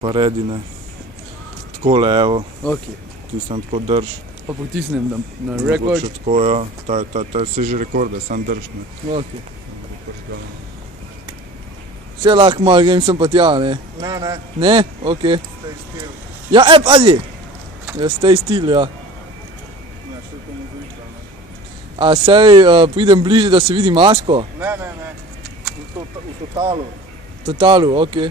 Pa redine. Takole, evo. Ok. Tistem tako drž. Pa potisnem na rekord. Mogoče tako, ja. Ta se že rekorde, sam drž, ne. Ok. Še lahko malo grem sem pa tja, ne? Ne. Ne? Ok. Stay still. Ja, pazi! Ja, stay still, ja. Ne, še to muzika, ne. A sej pridem bliže, da se vidi masko? Ne. V totalu. Totalu, ok.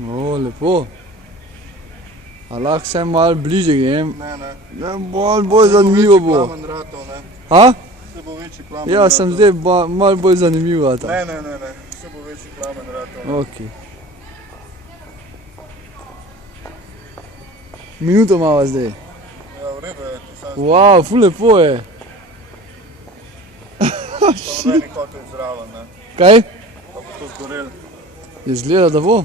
O, lepo. A lahko vsaj malo bliže grem? Ne. Ja, bolj zanimivo bo. Plamen ratov, ne. Ha? Se bo večji plamen Ja, ratov. sem zdaj malo bolj zanimivo ta. Ne. Se bo večji plamen ratov. Ok. Minuto imava zdaj. Ja, v redu je, to sam Wow, ful lepo je. pa nobeni hotel zraven, ne. Kaj? Pa bo to zgorel. Je zgleda, da bo?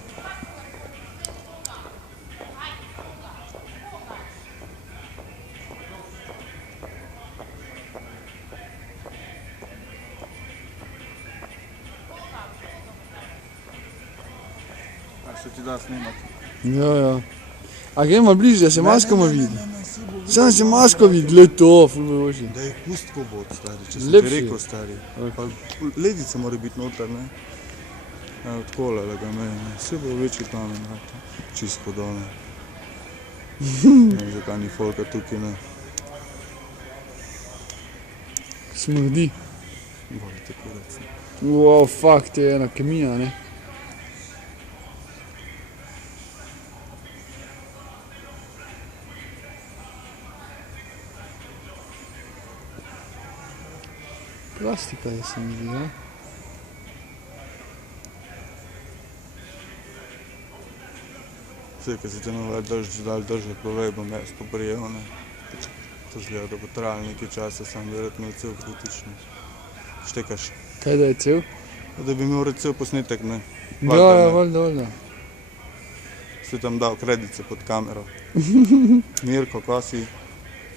A se ti da snimat? Ja. A gremo bliže, da se masko malo vidi. Ne, se bo Samo se masko vidi, gled to, ful me boži. Da je pust ko bo, stari, če sem ti Lepši. rekel, stari. Pa ledica mora biti noter, ne. Evo, takole, lega meni, ne. Se bo večji plamen ratov. Čisto dol, ne. Ne vem, zakaj ni folka tukaj, ne. Smrdi. Volite kurac, ne. Wow, fuck, to je ena kemija, ne? Plastika je, se mi zdi, ja? Vse, ko se te navadi drži, povej, bom jaz to prijel, ne. To zgleda, da bo trajalo nekaj časa, sam verjetno je cel kritično. Štekaš? Kaj da je cel? Da bi imel cel posnetek, ne. Ja, valjda. Si tam dal kredice pod kamero. Mirko, kva si?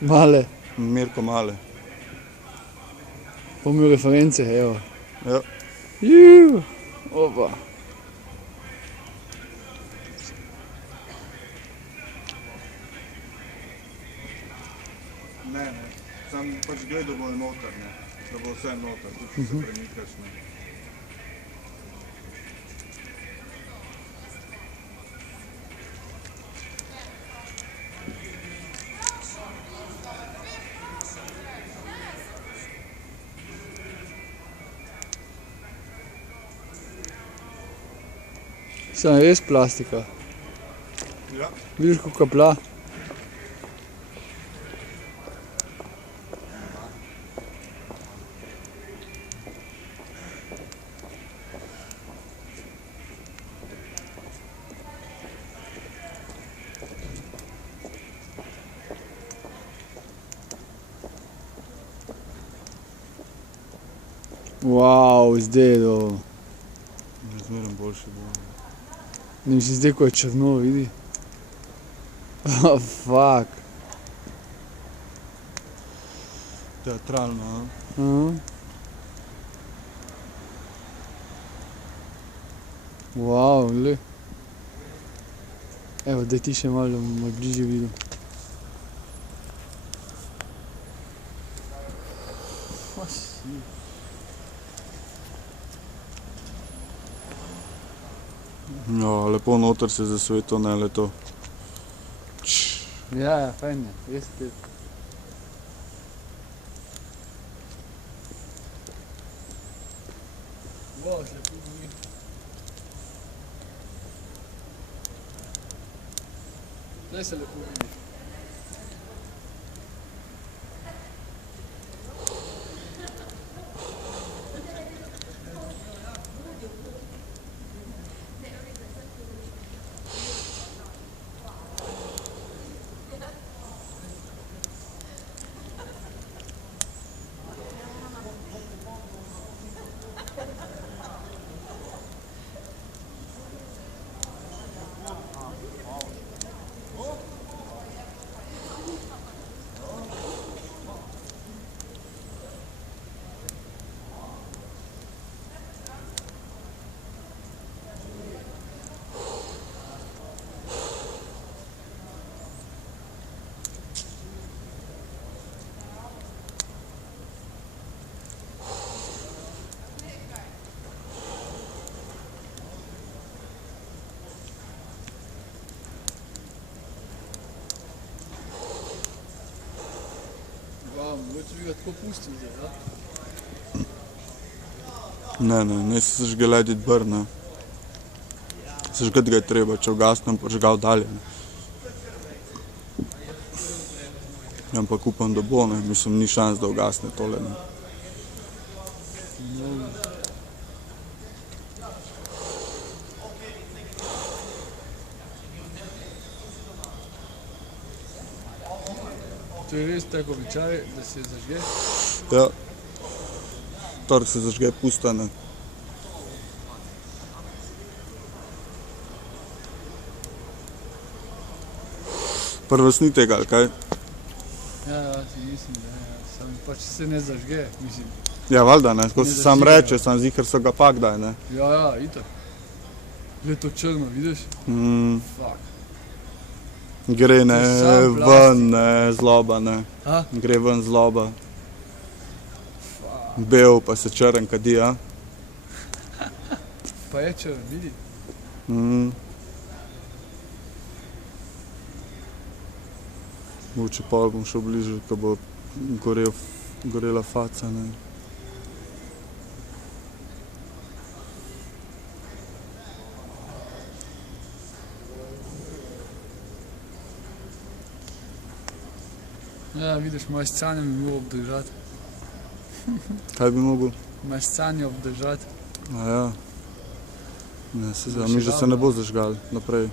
Male. Mirko Male. Pomil reference, evo. Ja. Juuu. Opa. Ne, sam pač gledal bolj noter, ne. Da bo vse noter, tudi se premikaš, ne. Sem res plastika. Ja. Vidiš, kako kaplja? Wow, zdaj je to. Zmeraj boljše bo. Ne mi se zdaj, ko je črno, vidi. Oh, fuck. Teatralno, a? Wow, glej. Evo, daj ti še malo, da bom malo bližje videl. Ja, lepo noter se zasvetil, ne le to. Ja, fajn je, res te. Wow, se lepo vidi. Zdaj se lepo vidi. ga tako pustil zdaj, da? Ne se zažgelediti brne. Zažgati ga je treba, če ugasnem, požgal dalje. Ne. Ampak upam, da bo, ne. Mislim, ni šans, da ugasne tole. Ne. To je res tako običaj, da se zažge? Ja. Torek se zažge pusta, ne. Prvost ni tega, ali kaj? Ja, si mislim, da je. Sam pač se ne zažge, mislim. Ja, valjda, ne. Tako Ne se sam zažigajo. reče, sam ziher so ga pa kdaj, ne. Ja, itak. Glej to črno, vidiš? Fuck. Gre, ne, To je sam plastik. ven, ne, zloba, ne. A? Gre ven zloba. Fuck. Bel pa se črn kadi, a? Pa je črn, vidi? Mogoče pol bom šel bližje, ko bo gorela faca, ne. Ja, vidiš, moje scanje mi mogo obdržati. Kaj bi mogel? Moje scanje obdržati. A ja. Ne, Bo mi še že se dal, ne bo zažgal naprej.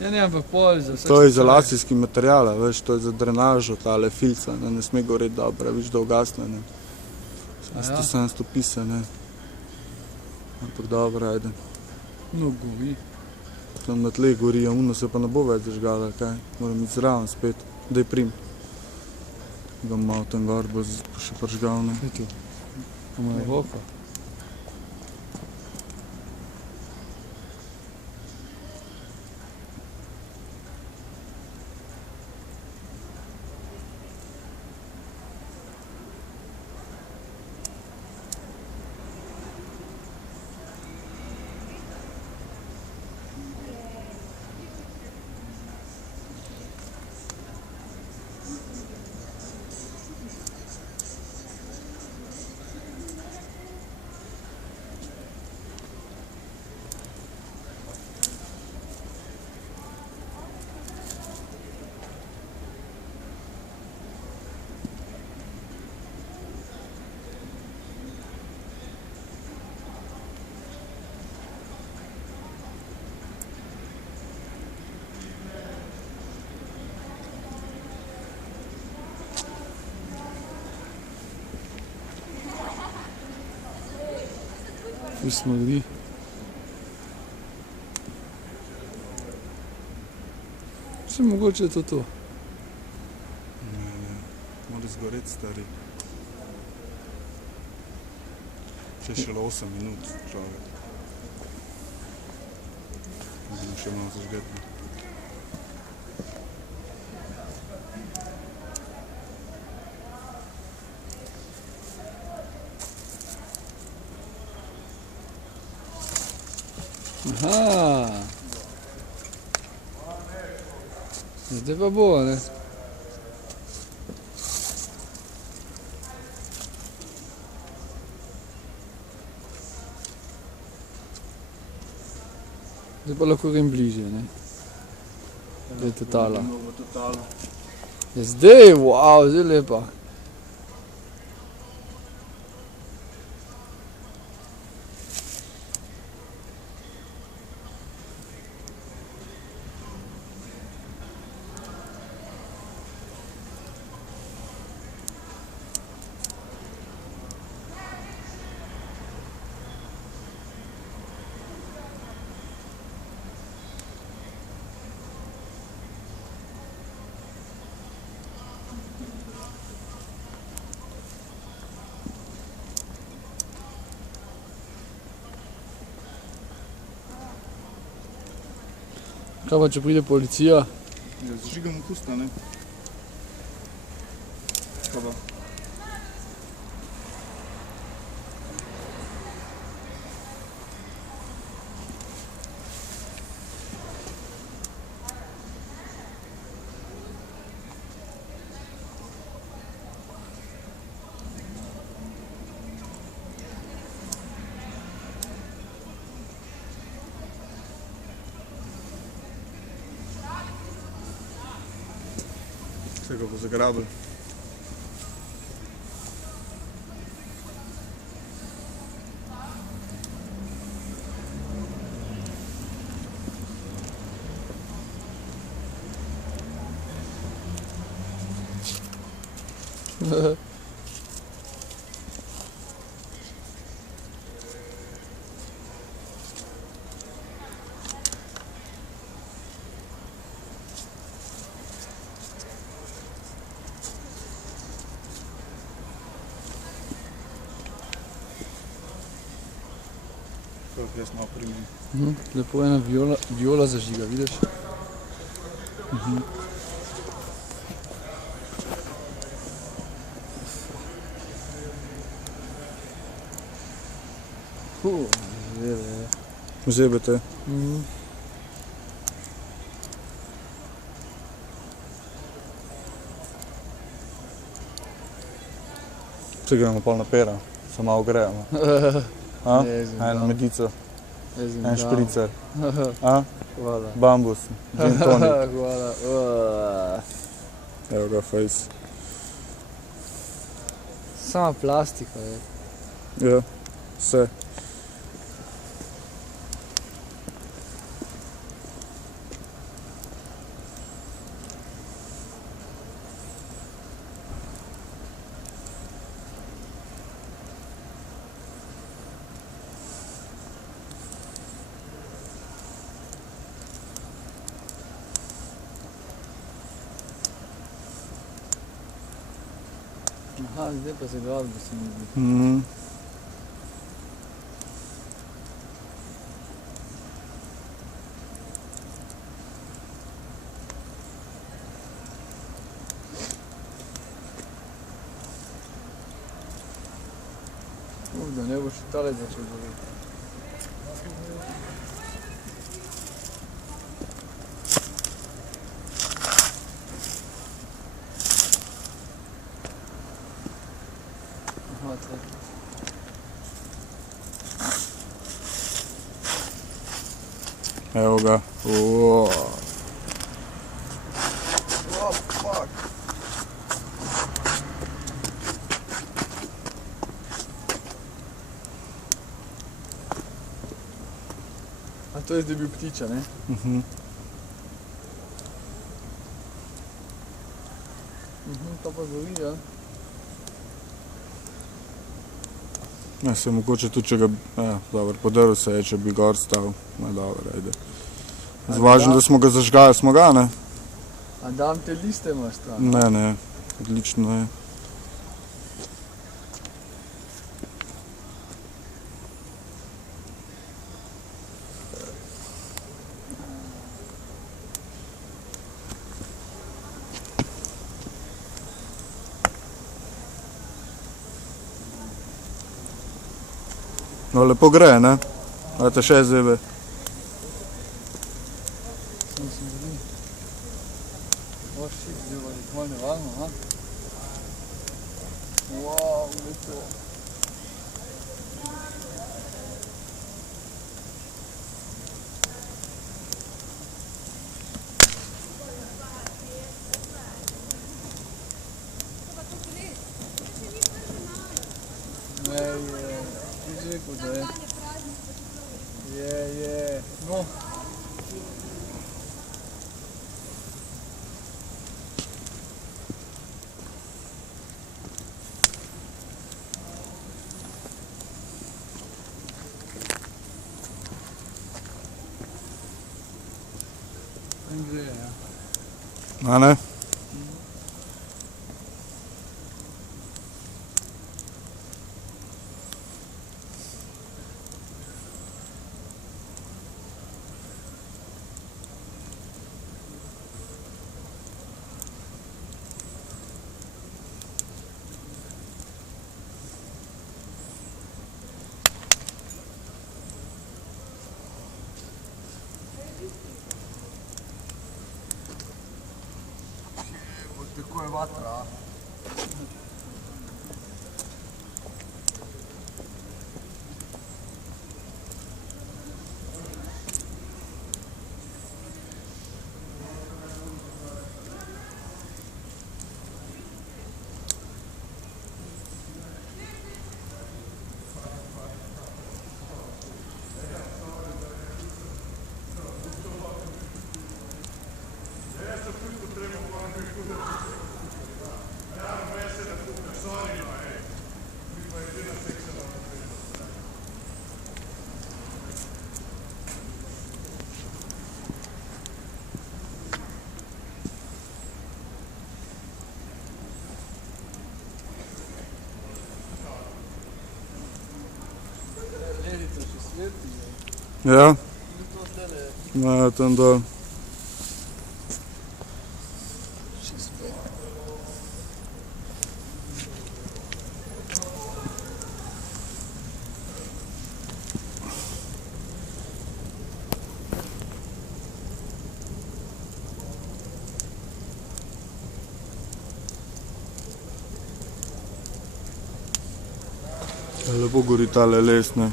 Ja, ne, ampak pol za vsak To je slučaj. izolacijski material, a veš, to je za drenažo, tale filca, ne sme goreti dobro, viš, da ugasne, ne. A ja? 700 pise, ne. Ampak dobro, ajde. No, gori. Tam na tleh gori, a uno se pa ne bo več zažgala, kaj? Moram iti zraven spet, daj prim. Ga malo tam gor bo še pržgal, ne. Kaj je to? To moja voka. Ful smrdi. Vse mogoče je to to. Mora zgoreti, stari. Še šele 8 minut, človek. Bomo še malo zažgeti. Aha. Zdaj pa bo, ne? Zdaj pa lahko grem bližje, ne? Zdaj je totala. Ja, zdaj, wow, zdaj je lepa. Kaj pa, če pride policija? Ja, zažigamo pusta, ne? Kaj pa? Se ga bo zagrabili. Koliko jaz malo primem. Lepo ena viola zažiga, vidiš? Zebe. Zebe te. Če gremo pol na pera, se malo grejemo. A? Eno medico, en špricer. A? Hvala. Bambus, gin tonic. Hvala. Evo ga face. Sama plastika je. Ja, vse. Aha, zdaj pa se glasba se mi zdi. Da ne boš tale začel govoriti. Aha, tle. Evo ga. Oh, fuck. A to je zdaj bil ptiča, ne? To pa zori, ja. Ja, se mogoče tudi, če ga, dobro, podrl se je, če bi gor stal. Dobro, ajde. Zvažen, da smo ga zažgali, smo ga, ne? A dam te liste imaš stran? Ne, odlično je. No, lepo gre, ne? Dajte še zebe. Samo se zdi. O, shit, zdaj bo malo nevarno, ha? Wow, lepo. Ti rekel, da je. Je. No. Gre, ja. A ne? Tako je vatra. Ledica še sveti, Ja, ni to tlele. ja, tam dol. Še spet. Lepo gori tale les, ne.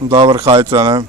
Dober hajca, ne.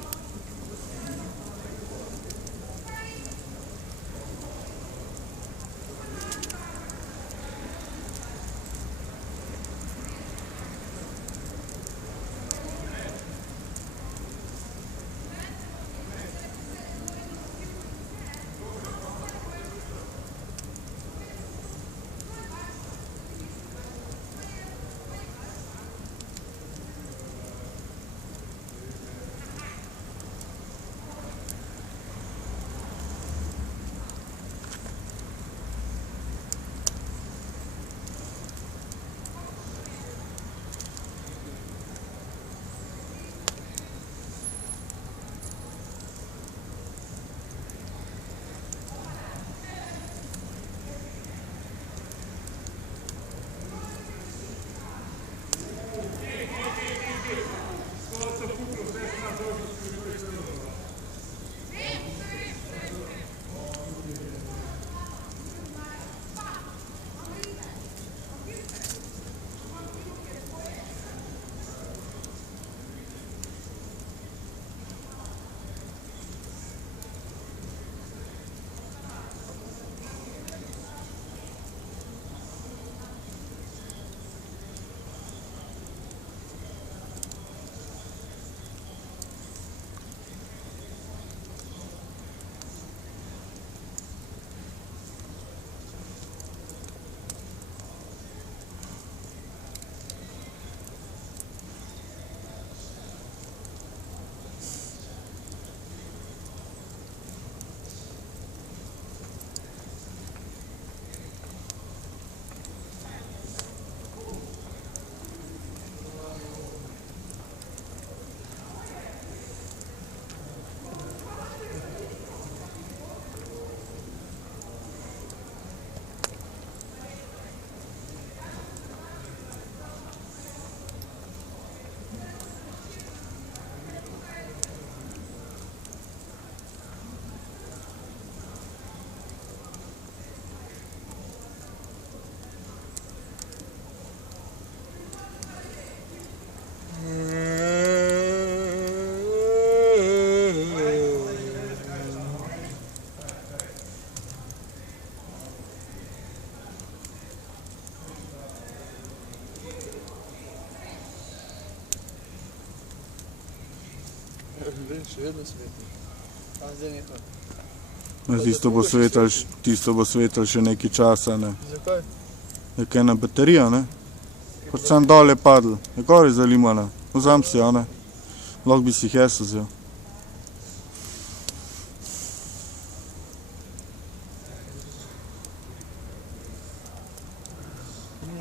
Še vedno sveti. Tam zdaj nekaj. Tisto bo svetil še nekaj časa, ne. Zakaj? Je kaj na baterijo, ne. Pač sam dol je padl, je gori zalimala. Vzam si jo, ne. Lahko bi si jih jaz vzel.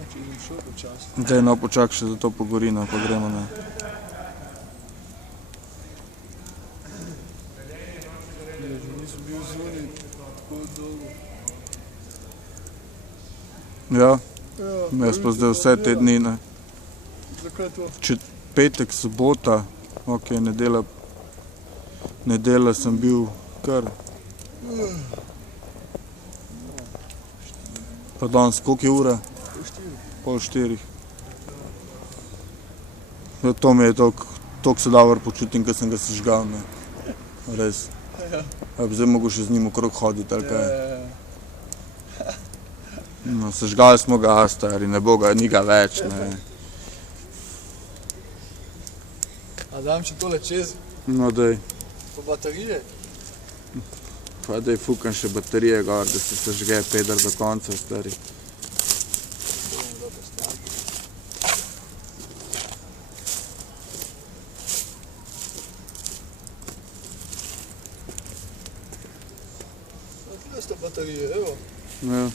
Če idem šel počasi. Daj, no, počakaj še za to pogori, no, pa gremo, ne. Ja, Ja, jaz pa zdaj vse te dni, ne. Zakaj to? Petek, sobota, ok, nedelja sem bil kar. Pa danes, koliko je ura? Pol štirih. Ja, to mi je toliko se dobro počutim, ko sem ga sežgal, ne. Res. Ja, bi zdaj mogel še z njim okrog hoditi, ali kaj. No, sežgali smo ga, stari, ne bo ga, ni ga več, ne. A dam še tole čez, No, daj. pa baterije? Pa daj fukam še baterije gor, da se sežge peder do konca, stari. Tukaj sta baterije, evo. Ja.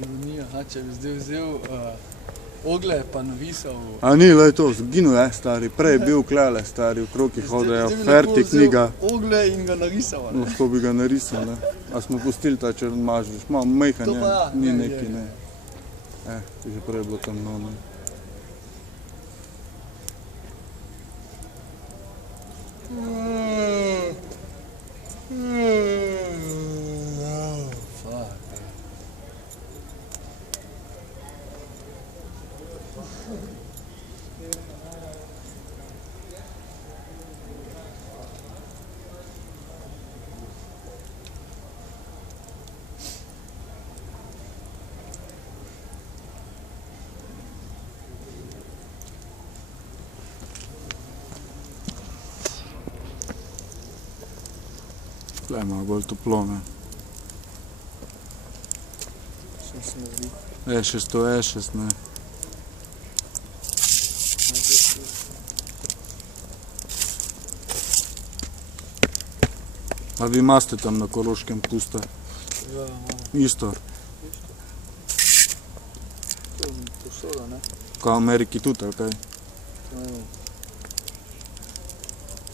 Ironija, če bi zdaj vzel ogle pa navisal. A ni, lej to, zginil je, stari, prej je bil klele, stari, okrog je hodejo, ferti knjiga. Ogle in ga narisal, ne? Lahko bi ga narisal, ne. A smo pustili ta črn mažeš, malo mejhan To je, pa ja, ni je, neki, je. ne. Že prej je bilo temno, ne. Fuck. Tle je malo bolj toplo, ne. Še se mi zdi. E6 to E6, ne. A vi imate tam na Koroškem pusta? Ja, malo. Isto, To soda, ne? kao v Ameriki tudi, ali kaj? To ne vem.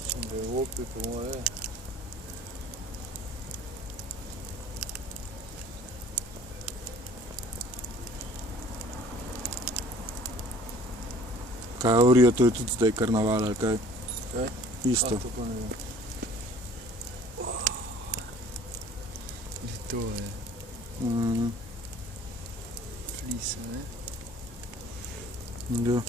Sem v Evropi, po moje je. Kaj Orijo, to je tudi zdaj karnaval, ali kaj? Kaj? Isto. To pa ne vem. To je flisa, ne? Ja.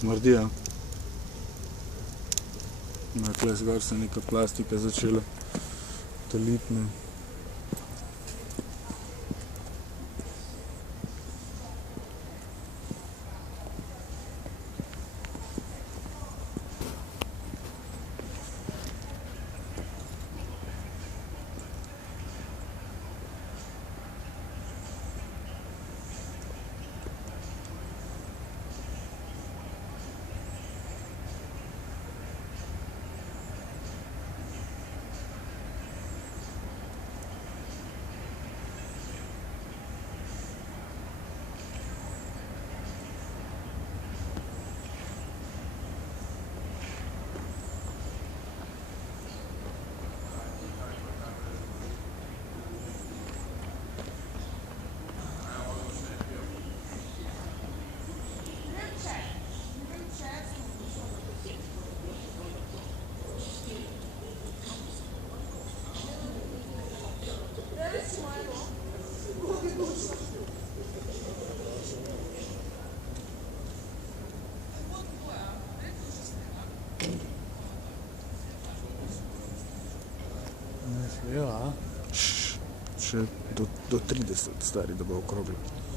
Smrdi, ja. Tle zgor se neka plastika začela taliti, ne. Ja. Še do 30 stari, da bo okroglo.